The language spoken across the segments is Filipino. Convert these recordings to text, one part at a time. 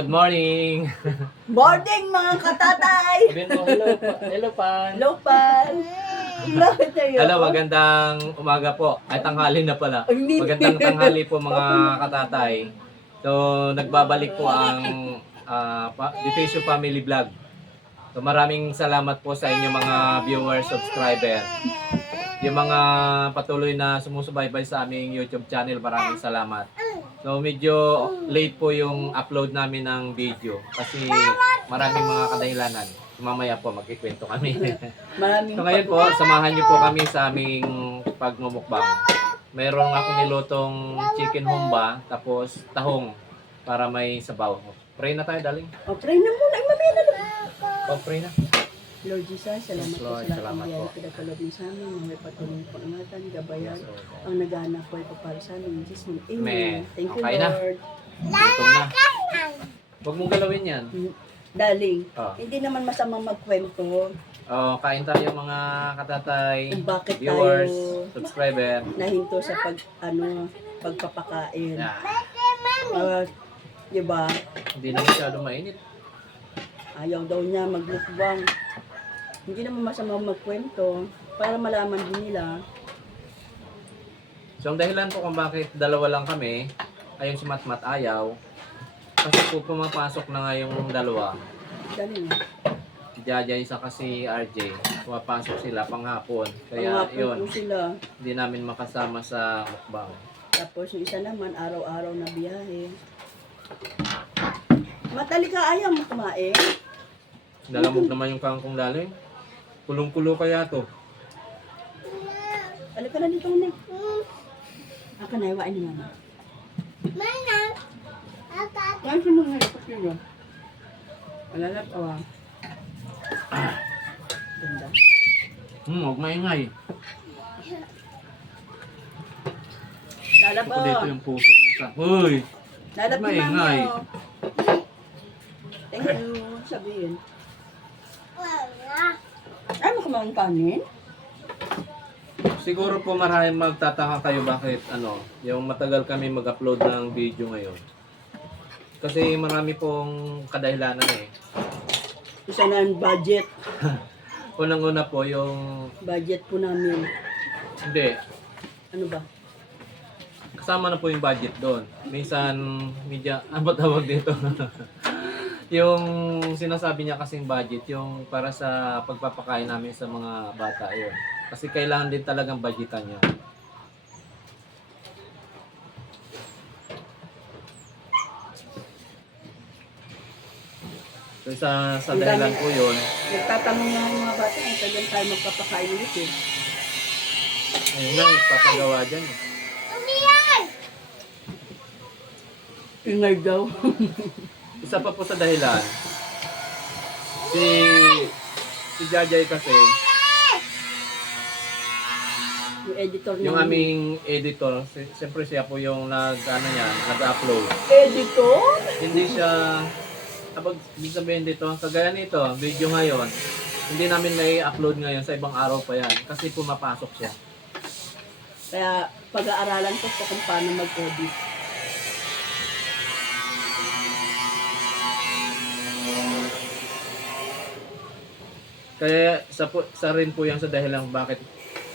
Good morning! Morning mga katatay! Sabihin mo, hello pa. Hello pa! Bakit tayo? Hello, magandang umaga po. Ay, tanghali na pala. Magandang tanghali po mga katatay. So, nagbabalik po ang Division Family Vlog. So, maraming salamat po sa inyo mga viewers, subscriber. Yung mga patuloy na sumusubaybay sa aming YouTube channel, maraming salamat. So medyo late po yung upload namin ng video kasi maraming mga kadahilanan. Mamaya po magkikwento kami. So ngayon po, samahan niyo po kami sa aming pagmumukbang. Mayroon akong nilutong chicken humba tapos tahong para may sabaw. Pray na tayo, darling. O, pray na muna. Ay, mamaya na lang. Pray na. Lord Jesus, salamat Yes, po Lord, sa lahat salamat ng biyaya po. na pinagkaloob niyo sa amin. Mga may patuloy po ingatan, gabayan. Yes, Lord. Ang nag-aanak po ay papalo sa amin. In Jesus' name, Amen. Amen. Thank you, Okay na. Lord. Gutom na. Huwag mong galawin yan. Darling, Oh. hindi naman masamang magkwento Oh, kain tayo mga katatay, kung bakit viewers, tayo subscriber. nahinto sa pagpapakain. Yeah. Diba? Hindi na masyado mainit. Ayaw daw niya maglukbang. Hindi naman masama magkwento para malaman din nila. So ang dahilan po kung bakit dalawa lang kami, ay yung si Matmat ayaw. Kasi po pumapasok na nga yung dalawa. Dali nga. Si Jaja isa kasi RJ. Pumapasok sila panghapon. Kaya Kaya yun, po sila. hindi namin makasama sa mukbang. Tapos yung isa naman, araw-araw na biyahe. Matali ka, ayaw mo kumain. Nalamog naman yung kangkong laling. Kulong-kulo kaya to. Alika na dito, Nek. Aka na, iwain ni Mama. Yan, sino nga ito sino? Alalap, awa. Ganda. Huwag maingay. Lalap, Ito dito yung puso ng sa... Uy! Lalap ni Mami, Maingay. oh. Thank you, sabihin. Ay, mo kumain kanin? Siguro po maraming magtataka kayo bakit yung matagal kami mag-upload ng video ngayon. Kasi marami pong kadahilanan eh. Isa na ang budget. Unang-una po yung Budget po namin. hindi, Ano ba? kasama na po yung budget doon. Minsan media, ano ba tawag dito? Yung sinasabi niya kasing budget, yung para sa pagpapakain namin sa mga bata yun. Kasi kailangan din talagang budgetan niya. So sa dahilan po yun, Nagtatanong na yung mga bata, kung kailan tayo magpapakain ulit eh. ayun nga, papagawa dyan. Ingay daw. Isa pa po sa dahilan, si Jajay kasi, Yung editor yung namin. aming editor, siyempre siya po yung nag-upload. Editor? Hindi siya, ibig sabihin dito, kagaya nito, video ngayon, hindi namin na-upload ngayon sa ibang araw pa yan, kasi pumapasok siya. Kaya pag-aaralan ko po kung paano mag-edit. Kaya sa rin po yan sa dahilan bakit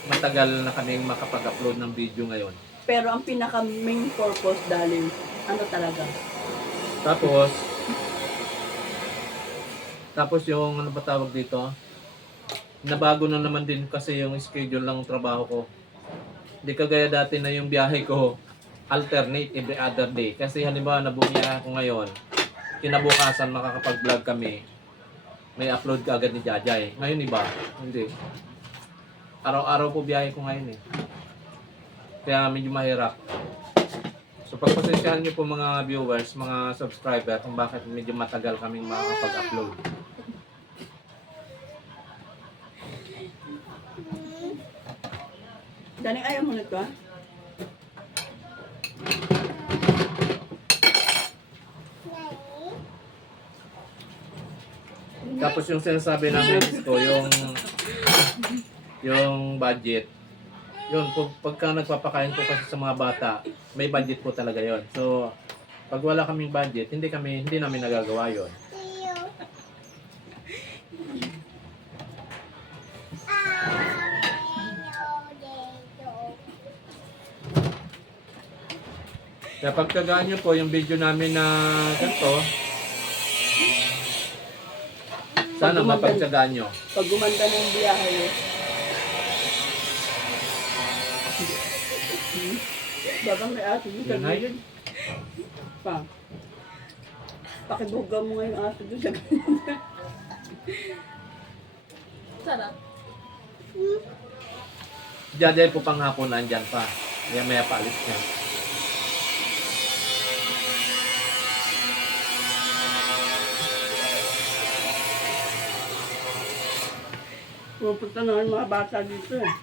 matagal na kaming makapag-upload ng video ngayon. Pero ang pinaka main purpose, darling, ano talaga? Tapos yung ano ba tawag dito, nabago na naman din kasi yung schedule ng trabaho ko. Hindi kagaya dati na yung biyahe ko alternate every other day. Kasi halimbawa nabumiyahe ako ngayon, kinabukasan makakapag-vlog kami, may upload ka agad ni Jajay. Ngayon iba, hindi. Araw-araw po biyahe ko ngayon eh. Kaya medyo mahirap. So pagpasensyahan niyo po mga viewers, mga subscriber kung bakit medyo matagal kaming makakapag-upload. Darling, ayaw mo nito ah. Tapos yung sinasabi namin ito, yung budget. Yun, pagka nagpapakain po kasi sa mga bata, may budget po talaga yon. So, Pag wala kaming budget, hindi namin nagagawa yon. Kaya pagkagaan nyo po yung video namin na ganito, sana mapagtsagaan nyo. Pag gumanda ng biyahe, baka may aso doon sa Yun nga yun. gilid. Pa. Pakibugaw mo nga yung aso doon sa gilid. Sarap. Diyan po pang hapon nandyan pa. Maya paalis niya. Pupunta na yung mga bata dito eh.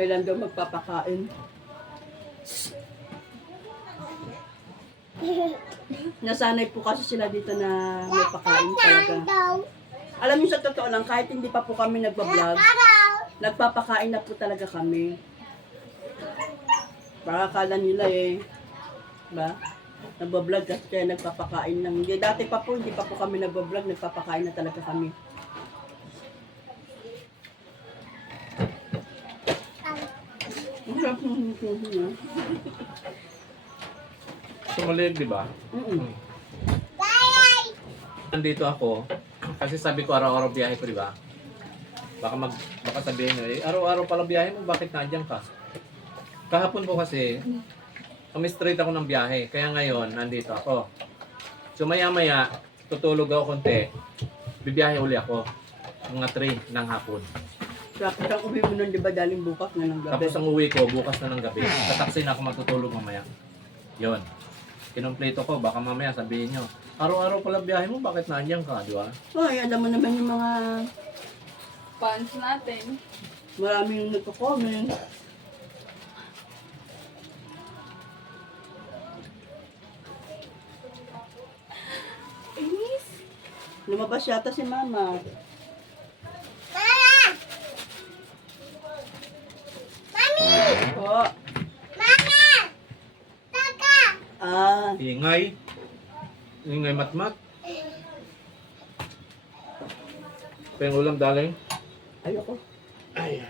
Kailan daw magpapakain? Nasanay po kasi sila dito na may pakain talaga. Alam niyo sa totoo lang, kahit hindi pa po kami nagbablog, nagpapakain na po talaga kami. Para akala nila eh, ba? Nagbablog kasi kaya nagpapakain lang. Dati pa po, hindi pa po kami nagbablog, nagpapakain na talaga kami. Sumulig, di ba? Nandito ako, kasi sabi ko araw-araw biyahe ko, di ba? Baka sabihin nyo, araw-araw pala biyahe mo, bakit nandiyan ka? Kahapon po kasi, straight ako ng biyahe, kaya ngayon, nandito ako. So maya-maya, tutulog ako konti, bibiyahe uli ako, mga 3 ng hapon. Tapos ang uwi mo nun, di ba, daling bukas na ng gabi? Tapos ang uwi ko, bukas na ng gabi. Sa taxi na ako matutulog mamaya. Yun. Kinumpleto ko, baka mamaya sabihin nyo, araw-araw pala biyahe mo, bakit nandiyan ka, di ba? Ay, alam mo naman yung mga Fans natin. maraming nagko-comment. Inis. Lumabas yata si Mama. Po. Ah, Ingay. Ingay matmat. Pa yung ulam daling. ayoko. Ay.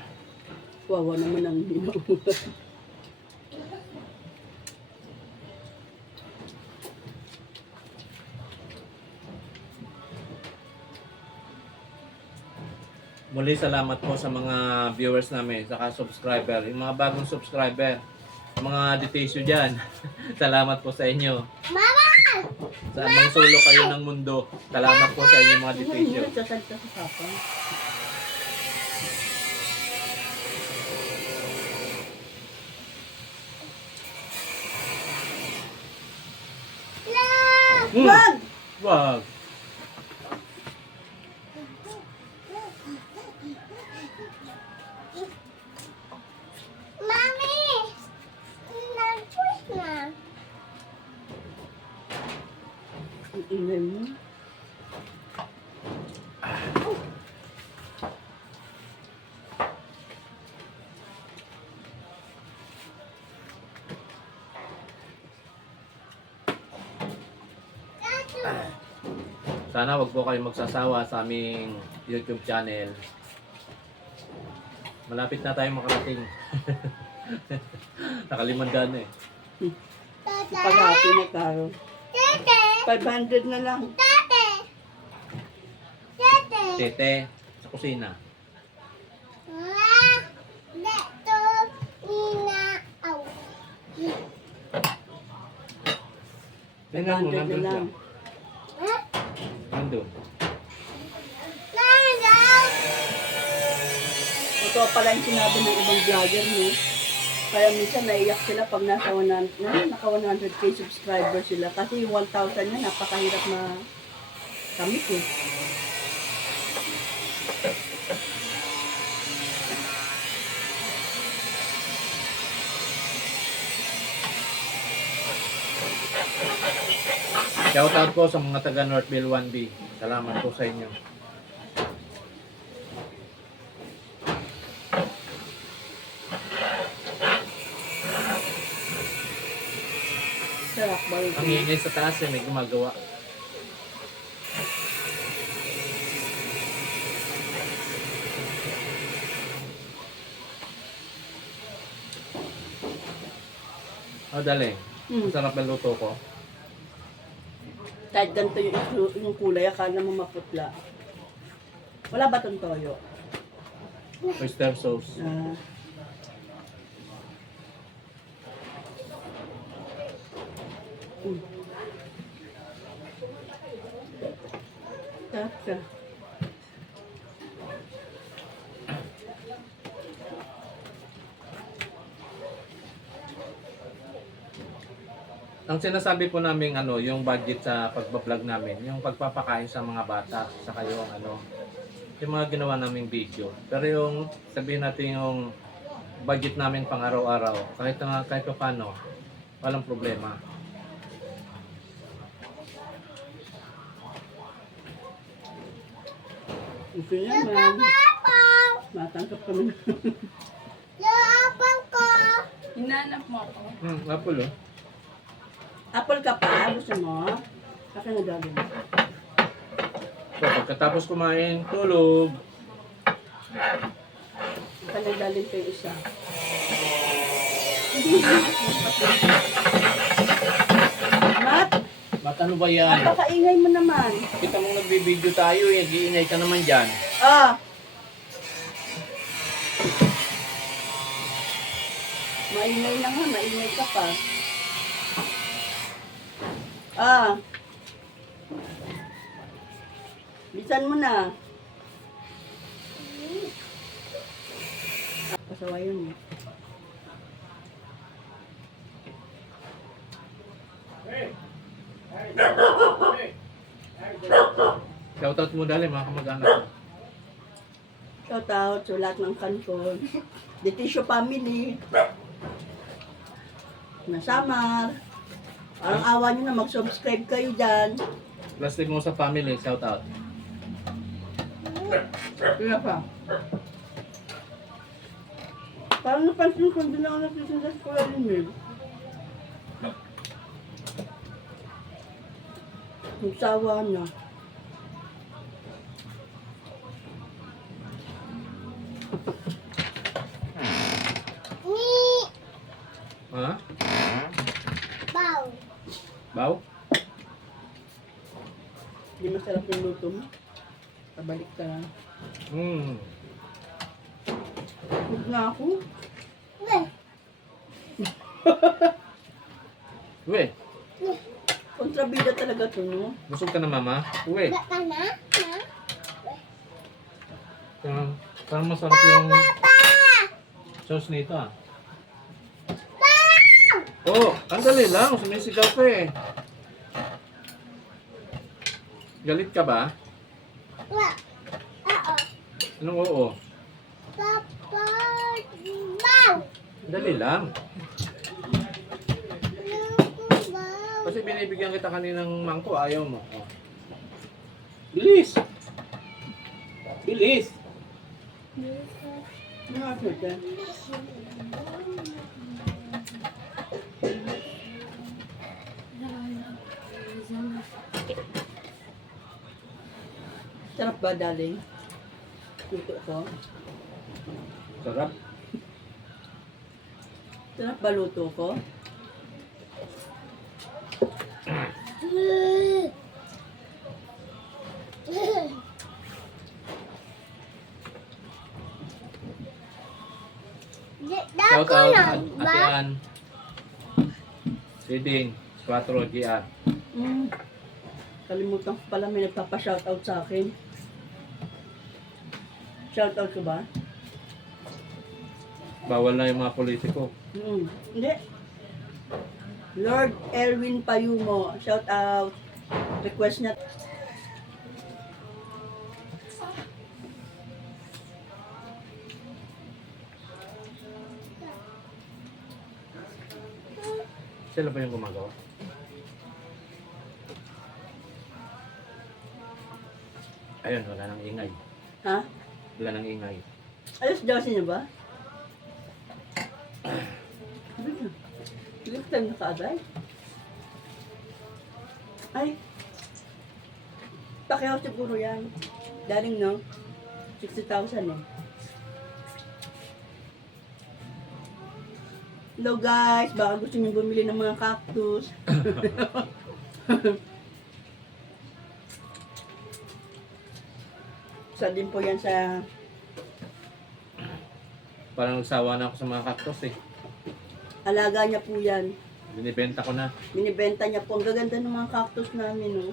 Wawa naman ang inuulan. Muli salamat po sa mga viewers namin, saka subscriber. Yung mga bagong subscriber, mga detisyo dyan. Salamat po sa inyo. Sa amang sulok kayo ng mundo. Salamat po sa inyo mga detisyo. Nagsasalita sa papa. Wag! Wag! Ang ingay mo. Sana wag po kayong magsasawa sa aming YouTube channel. Malapit na tayo makarating. Nakalimandaan na eh. Pag-happy na tayo. 500 na lang. Tete, sa kusina. Tingnan mo, 500 na nandun lang. siya. Nandun. Ito pala yung sinabi ng ibang vlogger, no? Kaya minsan naiyak sila pag naka 100k subscriber sila. Kasi yung 1,000 niya, napakahirap na kamit eh. Shoutout po sa mga taga Northville 1B. Salamat po sa inyo. Sarap ba rin? Ang ingay sa taas eh, may gumagawa. Oh, dali. Ang sarap ng luto ko. Kahit ganito yung kulay, akala mo maputla. Wala ba itong toyo? Oyster sauce. Ah. Mm. Sarap siya. Ang sinasabi po namin yung budget sa pagba-vlog namin, yung pagpapakain sa mga bata, saka yung yung mga ginawa naming video. Pero yung sabihin natin yung budget namin pang araw-araw, kahit pa paano, walang problema. Ito naman. Matangkap kami. Hinanap mo ako. Apple oh. Apple ka pa? Gusto mo? Akin na gagawin. So, pagkatapos kumain, tulog. Akin na galing pa yung isa. Mat, Ba't ano ba yan? napakaingay mo naman. Kita mong nagbibideo tayo, nag-iingay ka naman dyan. Ah! Maingay na nga, maingay ka pa. Ah! Bisan mo na. Pasaway yun eh. Shoutout mo dali, mga kamag-anak ko. Shout out sa lahat ng kanton. Detisyo family. Nasamar. Parang awa nyo na mag-subscribe kayo dyan. Plastic mo sa family, shoutout. Kaya pa. Parang napansin ko, hindi na ako nagsisinda sa Kuya Limil. Nagsawa na. Ha? Baw? Hindi masarap yung luto mo. Pabalik ka lang. Huwag na ako. Uwe, Kontrabida talaga to, no? busog ka na mama? Uwe. Parang masarap yung sauce nito ah. Oh, andali lang. Sumisigaw ka eh. Galit ka ba? Anong oo? Dali lang. Kasi binibigyan kita kaninang mangko, ayaw mo. Oh. Bilis! Bilis! Nakasod ka. Sarap ba, darling? Luto ko. Sarap. Sarap ba luto ko? Shout out Ate Ann. Siding, 4 GR. Kalimutan ko pala, may nagpapa-shoutout sa akin. Shoutout ko ba? Bawal na yung mga politiko. Hindi. Lord Erwin Payumo, shoutout. Request niya. Sila ba yung gumagawa? Ayun, wala nang ingay. Ha? Wala nang ingay. Alas 12 niya ba? Hindi ka tayo nakaagay. Ay, Pacquiao siguro yan. Daring, no? 60,000 eh. Hello guys, baka gusto niyo bumili ng mga cactus. Isa din po yan sa Parang nagsawa na ako sa mga cactus eh. alaga niya po yan. Binibenta ko na. Binibenta niya po. Ang gaganda ng mga cactus namin, no?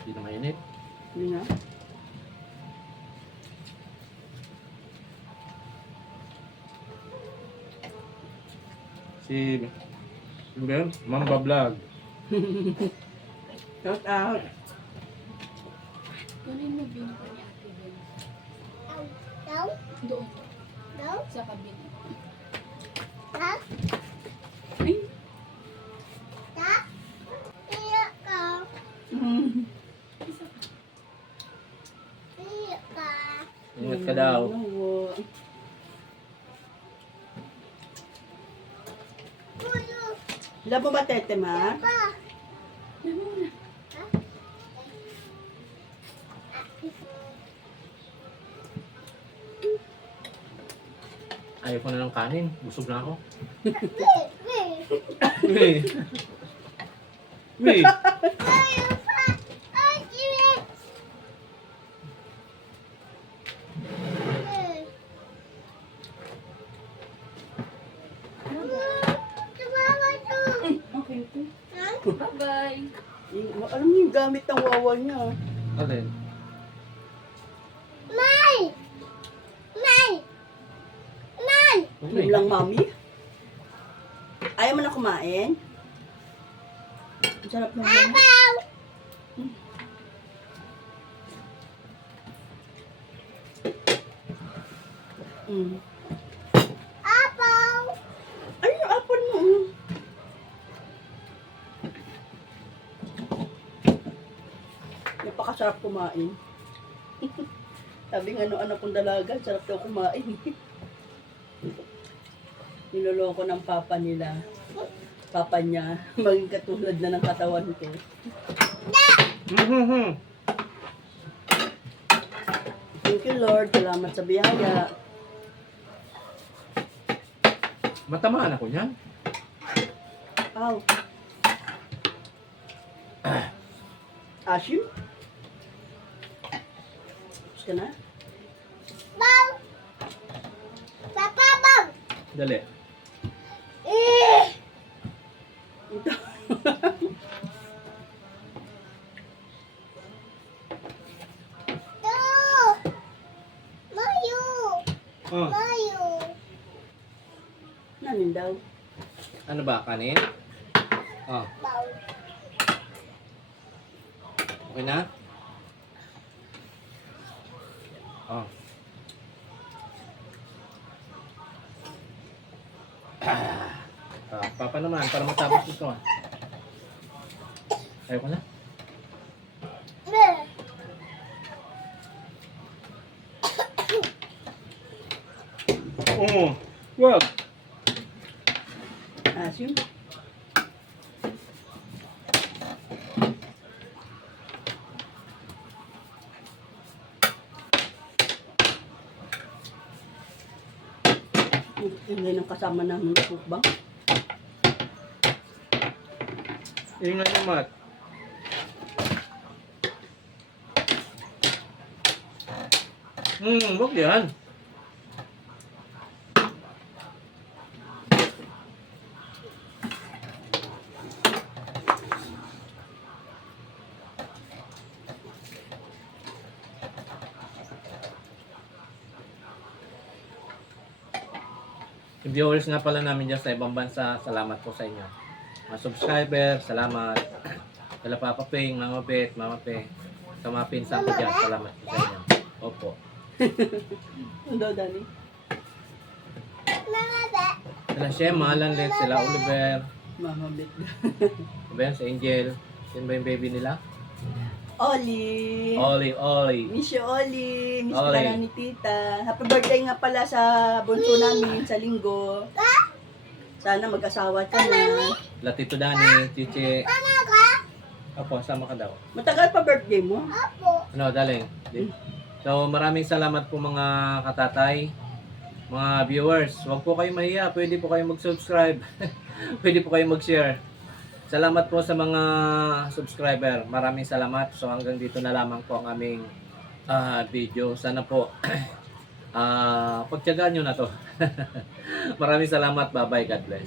Hindi na mainit. Yun nga. Si... Ano ba yun? Mamba Vlog. Shout out. Kunin mo bingo ni Ate Ben. Doon. Sa kabila. Ay, Mm. Ingat ka daw. Oo. Wala mo ba tete, ma? yan muna. Ayaw ko na ng kanin. Busog na ako. Uy. Uy. Okay, okay. Bye-bye. Alam mo yung gamit ng wawa niya. Alin? Yung lang, mami. Ayaw mo na kumain? Ang sarap ng mami. Mm. Ay, yung apple mo. Napakasarap kumain. Sabi nga nung anak kong dalaga, sarap daw kumain. Niloloko ng papa nila. Papa niya, maging katulad na ng katawan ko. Thank you, Lord. Salamat sa biyaya. Matamaan ako niyan. Ow. Asim? Gusto ka na? Dali. Ito. Oh. Nanin daw. Ano ba? Kanin? Oh. Okay na? Oh. Papa naman, para matapos ito ah. Ayaw ko na. Oo. Wag. Asim? Ingay ng kasama namin sa cookbang. Ingay na mat. Wag yan. Yung viewers nga pala namin dyan sa ibang bansa, salamat po sa inyo. Mga subscriber, salamat. Kala Papa Ping, Mama Bet, Mama Pe. Sa mga pinsan ko dyan, salamat po sa inyo. Opo. Ano daw, Dani? Sila Shema, Lanlet, sila Oliver. Mama bit. Diba yan, si Angel. Yan ba yung baby nila? Oli. Oli. Miss you, Oli. Miss ka Oli. na ni Tita. Happy birthday nga pala sa bunso namin sa linggo. Sana mag-asawa ka na. Latito Dani, Chichi. Opo, sama ka daw. Matagal pa birthday mo? Ano, daling. So, maraming salamat po mga katatay, mga viewers. Huwag po kayong mahiya. Pwede po kayong mag-subscribe. Pwede po kayong mag-share. Salamat po sa mga subscriber. Maraming salamat. So, hanggang dito na lamang po ang aming video. Sana po pagtiyagaan nyo na to. Maraming salamat. Bye-bye. God bless.